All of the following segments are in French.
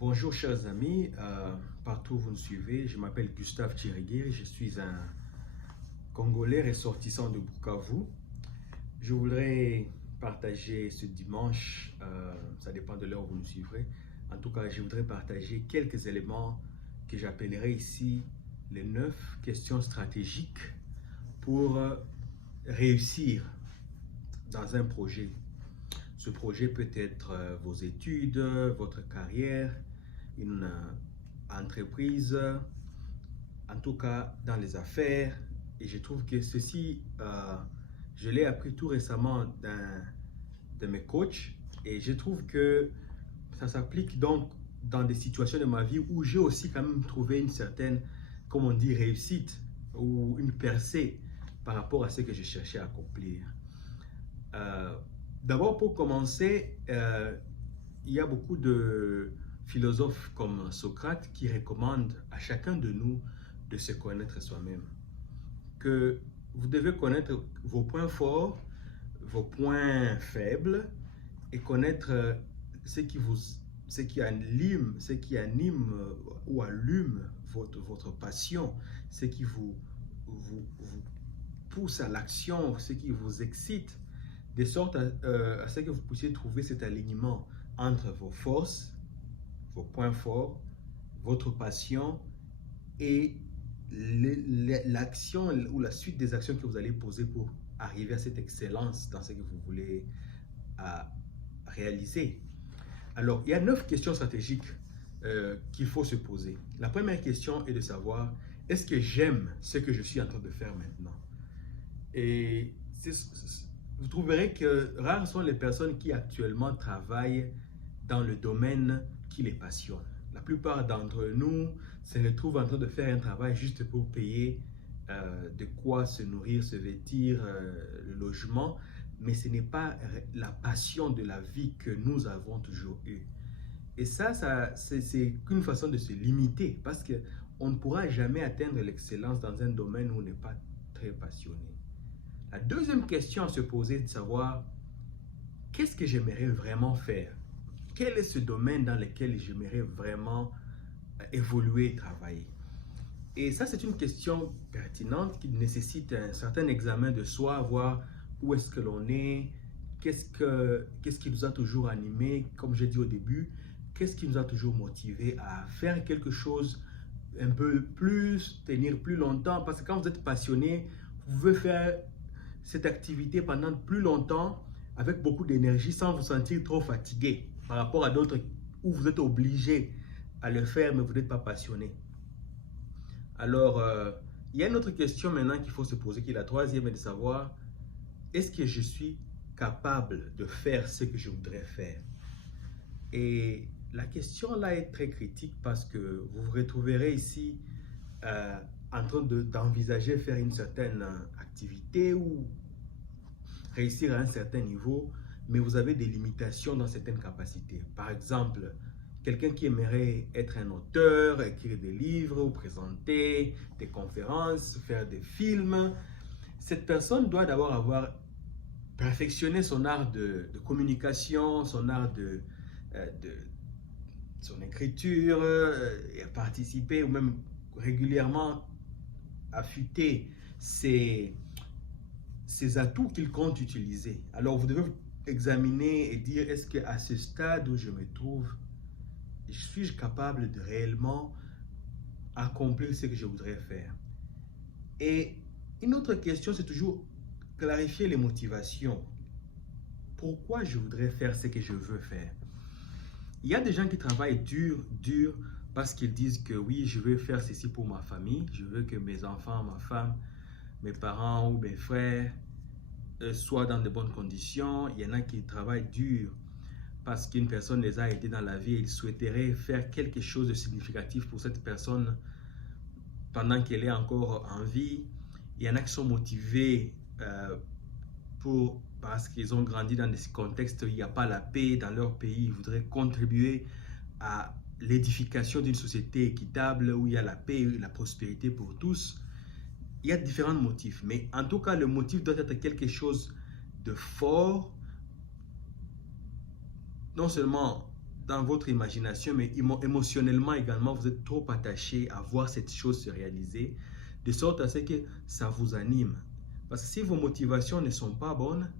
Bonjour chers amis, partout où vous nous suivez, je m'appelle Gustave Thierry, je suis un Congolais ressortissant de Bukavu. Je voudrais partager ce dimanche, ça dépend de l'heure où vous nous suivrez, en tout cas je voudrais partager quelques éléments que j'appellerai ici les 9 questions stratégiques pour réussir dans un projet. Ce projet peut être vos études, votre carrière, une entreprise, en tout cas dans les affaires. Et je trouve que ceci, je l'ai appris tout récemment d'un de mes coachs. Et je trouve que ça s'applique donc dans des situations de ma vie où j'ai aussi quand même trouvé une certaine, comme on dit, réussite ou une percée par rapport à ce que je cherchais à accomplir. Euh, D'abord, pour commencer, il y a beaucoup de philosophes comme Socrate qui recommandent à chacun de nous de se connaître soi-même. Que vous devez connaître vos points forts, vos points faibles et connaître ce qui anime ou allume votre passion, ce qui vous pousse à l'action, ce qui vous excite, de sorte à ce que vous puissiez trouver cet alignement entre vos forces, vos points forts, votre passion et l'action ou la suite des actions que vous allez poser pour arriver à cette excellence dans ce que vous voulez réaliser. Alors, il y a 9 questions stratégiques qu'il faut se poser. La première question est de savoir, est-ce que j'aime ce que je suis en train de faire maintenant? Et vous trouverez que rares sont les personnes qui actuellement travaillent dans le domaine qui les passionne. La plupart d'entre nous se retrouvent en train de faire un travail juste pour payer de quoi se nourrir, se vêtir, le logement, mais ce n'est pas la passion de la vie que nous avons toujours eue. Et ça c'est qu'une façon de se limiter parce qu'on ne pourra jamais atteindre l'excellence dans un domaine où on n'est pas très passionné. La deuxième question à se poser est de savoir qu'est-ce que j'aimerais vraiment faire? Quel est ce domaine dans lequel j'aimerais vraiment évoluer et travailler? Et ça, c'est une question pertinente qui nécessite un certain examen de soi, voir où est-ce que l'on est, qu'est-ce qui nous a toujours animés, comme j'ai dit au début, qu'est-ce qui nous a toujours motivés à faire quelque chose un peu plus, tenir plus longtemps, parce que quand vous êtes passionné, vous pouvez faire cette activité pendant plus longtemps avec beaucoup d'énergie sans vous sentir trop fatigué par rapport à d'autres où vous êtes obligé à le faire mais vous n'êtes pas passionné. Alors, il y a une autre question maintenant qu'il faut se poser qui est la troisième, est de savoir est-ce que je suis capable de faire ce que je voudrais faire? Et la question là est très critique parce que vous vous retrouverez ici en train d'envisager faire une certaine activité ou réussir à un certain niveau, mais vous avez des limitations dans certaines capacités. Par exemple, quelqu'un qui aimerait être un auteur, écrire des livres ou présenter des conférences, faire des films, cette personne doit d'abord avoir perfectionné son art de communication, son art de son écriture, et participer ou même régulièrement affûter ses atouts qu'il compte utiliser. Alors vous devez examiner et dire est-ce qu'à ce stade où je me trouve, suis-je capable de réellement accomplir ce que je voudrais faire? Et une autre question, c'est toujours clarifier les motivations. Pourquoi je voudrais faire ce que je veux faire? Il y a des gens qui travaillent dur parce qu'ils disent que oui, je veux faire ceci pour ma famille, je veux que mes enfants, ma femme, mes parents ou mes frères soient dans de bonnes conditions. Il y en a qui travaillent dur parce qu'une personne les a aidés dans la vie et ils souhaiteraient faire quelque chose de significatif pour cette personne pendant qu'elle est encore en vie. Il y en a qui sont motivés parce qu'ils ont grandi dans des contextes où il n'y a pas la paix dans leur pays. Ils voudraient contribuer à l'édification d'une société équitable où il y a la paix et la prospérité pour tous. Il y a différents motifs, mais en tout cas, le motif doit être quelque chose de fort, non seulement dans votre imagination, mais émotionnellement également, vous êtes trop attaché à voir cette chose se réaliser, de sorte à ce que ça vous anime. Parce que si vos motivations ne sont pas bonnes,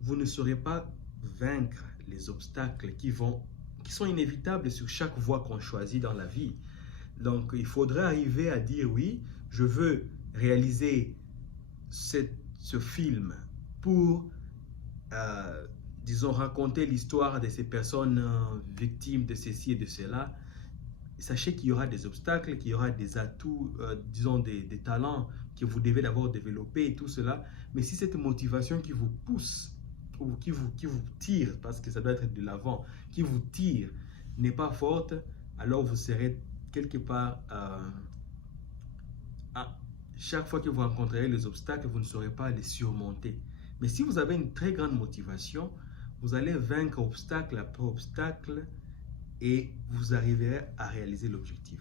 vous ne saurez pas vaincre les obstacles qui sont inévitables sur chaque voie qu'on choisit dans la vie. Donc, il faudrait arriver à dire oui, je veux réaliser ce film pour, disons, raconter l'histoire de ces personnes victimes de ceci et de cela. Sachez qu'il y aura des obstacles, qu'il y aura des atouts, disons, des talents que vous devez d'abord développer et tout cela. Mais si cette motivation qui vous pousse, ou qui vous tire, parce que ça doit être de l'avant, qui vous tire, n'est pas forte, alors vous serez quelque part, chaque fois que vous rencontrerez les obstacles, vous ne saurez pas les surmonter. Mais si vous avez une très grande motivation, vous allez vaincre obstacle après obstacle et vous arriverez à réaliser l'objectif.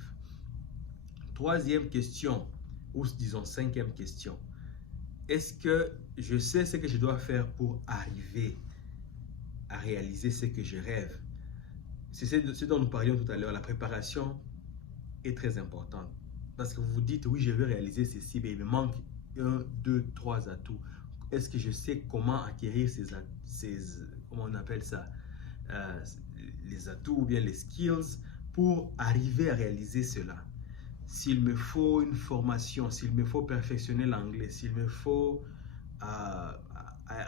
Troisième question, ou disons cinquième question. Est-ce que je sais ce que je dois faire pour arriver à réaliser ce que je rêve? C'est ce dont nous parlions tout à l'heure. La préparation est très importante. Parce que vous vous dites, oui, je veux réaliser ceci, mais il me manque 1, 2, 3 atouts. Est-ce que je sais comment acquérir comment on appelle ça, les atouts ou bien les skills pour arriver à réaliser cela? S'il me faut une formation, s'il me faut perfectionner l'anglais, s'il me faut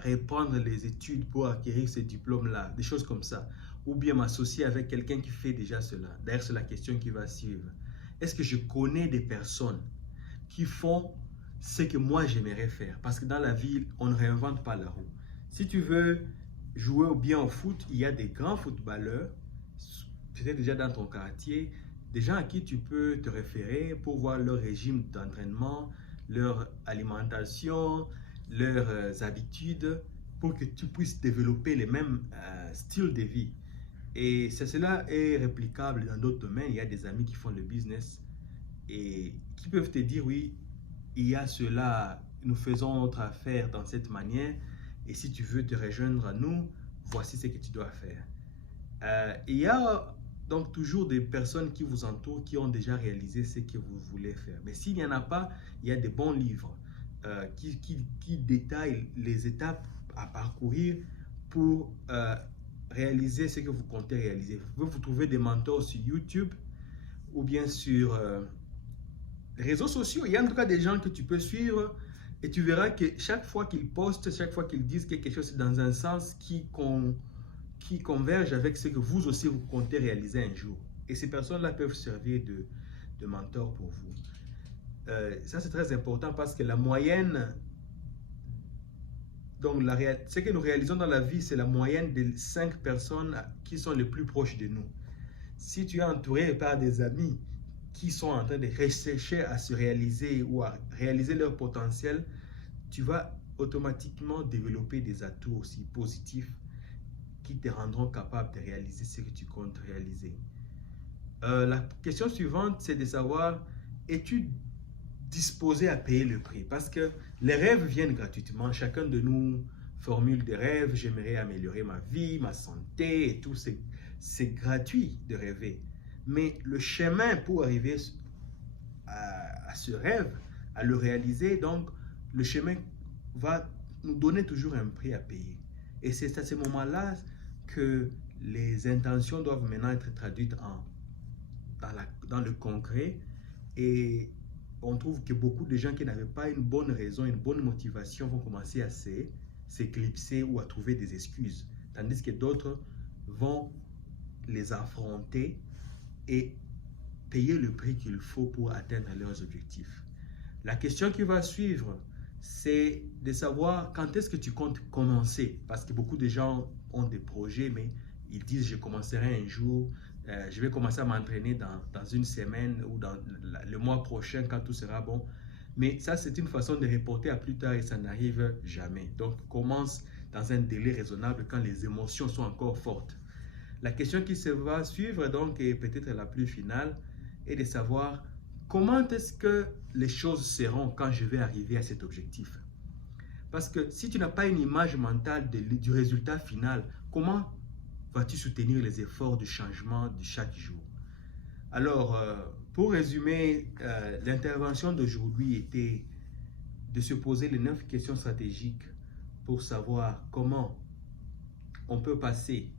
reprendre les études pour acquérir ce diplôme-là, des choses comme ça, ou bien m'associer avec quelqu'un qui fait déjà cela. D'ailleurs, c'est la question qui va suivre. Est-ce que je connais des personnes qui font ce que moi j'aimerais faire? Parce que dans la vie, on ne réinvente pas la roue. Si tu veux jouer bien au foot, il y a des grands footballeurs, peut-être déjà dans ton quartier, des gens à qui tu peux te référer pour voir leur régime d'entraînement, leur alimentation, leurs habitudes, pour que tu puisses développer les mêmes styles de vie. Et cela est réplicable dans d'autres domaines. Il y a des amis qui font le business et qui peuvent te dire, oui, il y a cela, nous faisons notre affaire dans cette manière, et si tu veux te rejoindre à nous, voici ce que tu dois faire. Il y a donc toujours des personnes qui vous entourent, qui ont déjà réalisé ce que vous voulez faire. Mais s'il n'y en a pas, il y a des bons livres qui détaillent les étapes à parcourir pour réaliser ce que vous comptez réaliser. Vous pouvez vous trouver des mentors sur YouTube ou bien sur les réseaux sociaux. Il y a en tout cas des gens que tu peux suivre et tu verras que chaque fois qu'ils postent, chaque fois qu'ils disent quelque chose, c'est dans un sens qui converge avec ce que vous aussi vous comptez réaliser un jour. Et ces personnes-là peuvent servir de mentors pour vous. Ça, c'est très important parce que la moyenne, donc ce que nous réalisons dans la vie, c'est la moyenne des 5 personnes qui sont les plus proches de nous. Si tu es entouré par des amis qui sont en train de rechercher à se réaliser ou à réaliser leur potentiel, tu vas automatiquement développer des atouts aussi positifs qui te rendront capable de réaliser ce que tu comptes réaliser. La question suivante, c'est de savoir, es-tu disposé à payer le prix? Parce que les rêves viennent gratuitement. Chacun de nous formule des rêves. J'aimerais améliorer ma vie, ma santé et tout. C'est gratuit de rêver. Mais le chemin pour arriver à ce rêve, à le réaliser, donc le chemin va nous donner toujours un prix à payer. Et c'est à ce moment-là que les intentions doivent maintenant être traduites dans le concret. Et on trouve que beaucoup de gens qui n'avaient pas une bonne raison, une bonne motivation vont commencer à s'éclipser ou à trouver des excuses. Tandis que d'autres vont les affronter et payer le prix qu'il faut pour atteindre leurs objectifs. La question qui va suivre, c'est de savoir quand est-ce que tu comptes commencer. Parce que beaucoup de gens ont des projets, mais ils disent je commencerai un jour, je vais commencer à m'entraîner dans une semaine ou dans le mois prochain quand tout sera bon. Mais ça, c'est une façon de reporter à plus tard et ça n'arrive jamais. Donc, commence dans un délai raisonnable quand les émotions sont encore fortes. La question qui se va suivre, donc, et peut-être la plus finale, est de savoir comment est-ce que les choses seront quand je vais arriver à cet objectif. Parce que si tu n'as pas une image mentale du résultat final, comment vas-tu soutenir les efforts de changement de chaque jour? Alors, pour résumer, l'intervention d'aujourd'hui était de se poser les 9 questions stratégiques pour savoir comment on peut passer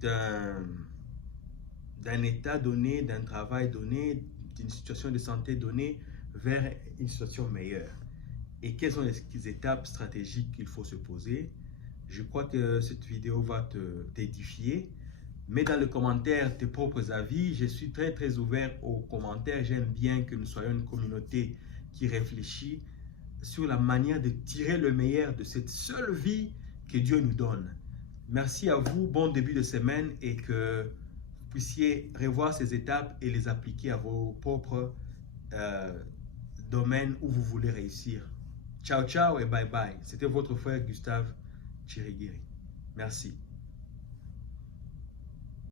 d'un état donné, d'un travail donné, d'une situation de santé donnée vers une situation meilleure. Et quelles sont les étapes stratégiques qu'il faut se poser? Je crois que cette vidéo va t'édifier. Mets dans le commentaire tes propres avis. Je suis très ouvert aux commentaires. J'aime bien que nous soyons une communauté qui réfléchit sur la manière de tirer le meilleur de cette seule vie que Dieu nous donne. Merci à vous, bon début de semaine et que vous puissiez revoir ces étapes et les appliquer à vos propres domaines où vous voulez réussir. Ciao, ciao et bye bye. C'était votre frère Gustave Chiriguiri. Merci.